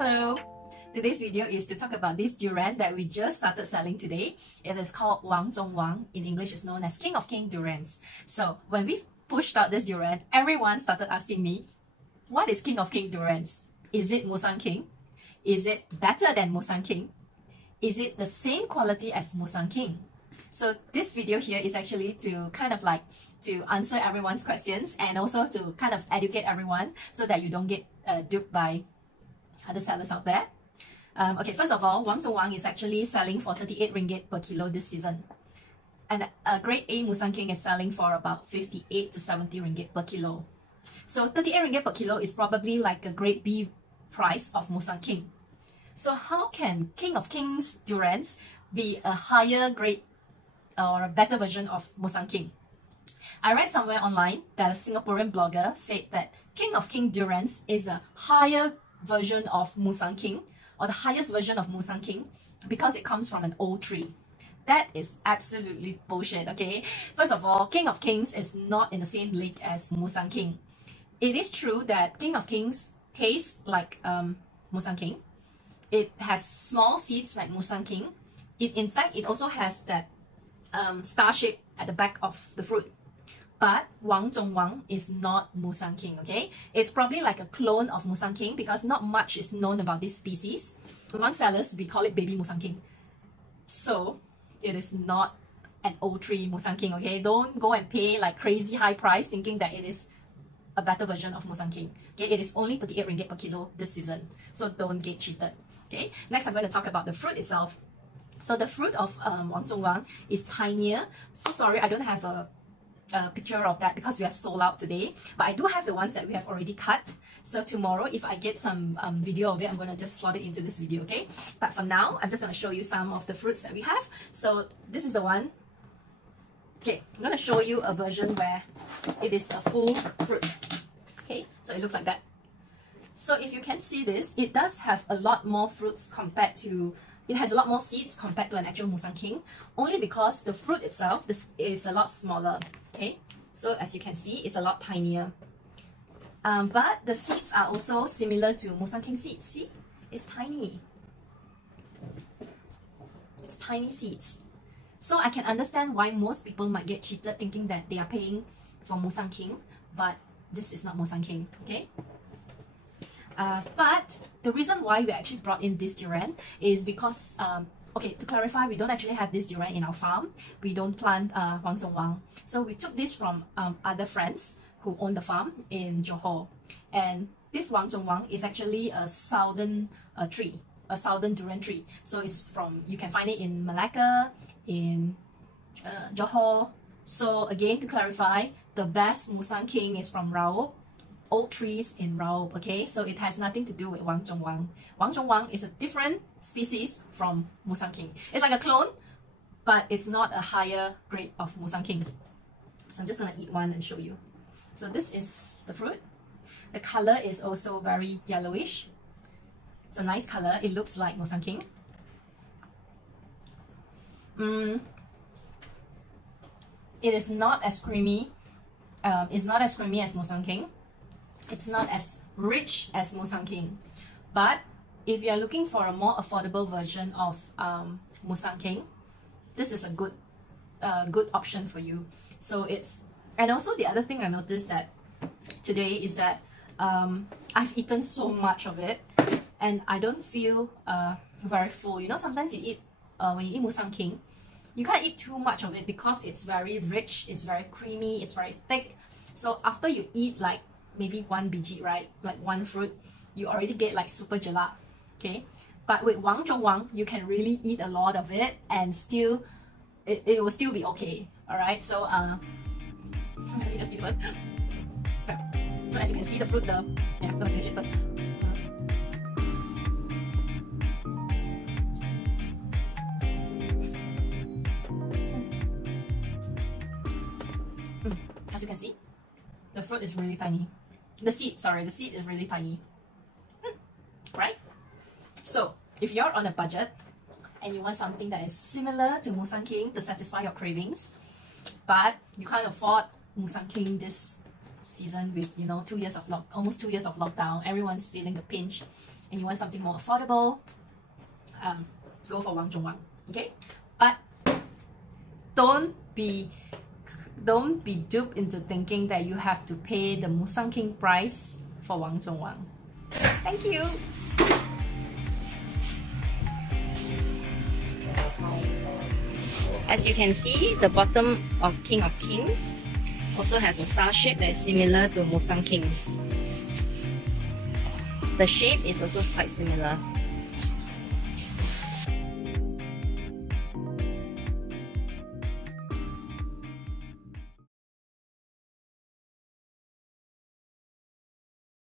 Hello! Today's video is to talk about this durian that we just started selling today. It is called Wang Zhong Wang. In English, it's known as King of King durians. So when we pushed out this durian, everyone started asking me, what is King of King durians? Is it Musang King? Is it better than Musang King? Is it the same quality as Musang King? So this video here is actually to kind of like to answer everyone's questions and also to kind of educate everyone so that you don't get duped by other sellers out there. Okay, first of all, Wang Zhong Wang is actually selling for 38 ringgit per kilo this season. And a grade A Musang King is selling for about 58 to 70 ringgit per kilo. So 38 ringgit per kilo is probably like a grade B price of Musang King. So how can King of Kings durians be a higher grade or a better version of Musang King? I read somewhere online that a Singaporean blogger said that King of King durians is a higher version of Musang King, or the highest version of Musang King, because it comes from an old tree. That is absolutely bullshit, okay? First of all, King of Kings is not in the same league as Musang King. It is true that King of Kings tastes like Musang King. It has small seeds like Musang King. In fact, it also has that star shape at the back of the fruit. But Wang Zhong Wang is not Musang King, okay? It's probably like a clone of Musang King because not much is known about this species. Among sellers, we call it baby Musang King. So, it is not an old tree Musang King, okay? Don't go and pay like crazy high price thinking that it is a better version of Musang King. Okay, it is only 38 ringgit per kilo this season. So don't get cheated, okay? Next, I'm going to talk about the fruit itself. So the fruit of Wang Zhong Wang is tinier. So sorry, I don't have a picture of that because we have sold out today, but I do have the ones that we have already cut. So tomorrow, if I get some video of it, I'm going to just slot it into this video, okay? But for now, I'm just going to show you some of the fruits that we have. So this is the one. Okay, I'm going to show you a version where it is a full fruit. Okay, so it looks like that. So if you can see this, it does have a lot more fruits compared to, it has a lot more seeds compared to an actual Musang King, only because the fruit itself is a lot smaller. Okay, so as you can see, it's a lot tinier. But the seeds are also similar to Musang King seeds. See, it's tiny. It's tiny seeds. So I can understand why most people might get cheated thinking that they are paying for Musang King, but this is not Musang King. Okay. But the reason why we actually brought in this durian is because, okay, to clarify, we don't actually have this durian in our farm. We don't plant Wang Zhong Wang. So we took this from other friends who own the farm in Johor. And this Wang Zhong Wang is actually a southern tree, a southern durian tree. So it's from, you can find it in Malacca, in Johor. So again, to clarify, the best Musang King is from Raub. Old trees in Raub, okay? So it has nothing to do with Wang Zhong Wang. Wang Zhong Wang is a different species from Musang King. It's like a clone, but it's not a higher grade of Musang King. So I'm just gonna eat one and show you. So this is the fruit. The color is also very yellowish. It's a nice color. It looks like Musang King. It is not as creamy. It's not as creamy as Musang King. It's not as rich as Musang King. But if you're looking for a more affordable version of Musang King, this is a good option for you. So it's, and also the other thing I noticed that today is that I've eaten so much of it and I don't feel very full. You know, sometimes you eat, when you eat Musang King, you can't eat too much of it because it's very rich, it's very creamy, it's very thick. So after you eat like maybe one biji, right, like one fruit, you already get like super jelak, okay? But with Wang Zhong Wang, you can really eat a lot of it and still, it will still be okay, all right? So, let me just eat first. So as you can see, the fruit, yeah, I'm gonna finish it first. As you can see, the fruit is really tiny. The seed is really tiny. Right? So, if you're on a budget and you want something that is similar to Musang King to satisfy your cravings, but you can't afford Musang King this season with, you know, almost 2 years of lockdown, everyone's feeling the pinch, and you want something more affordable, go for Wang Zhong Wang. Okay, but don't be duped into thinking that you have to pay the Musang King price for Wang Zhong Wang. Thank you. As you can see, the bottom of King of King also has a star shape that is similar to Musang King. The shape is also quite similar.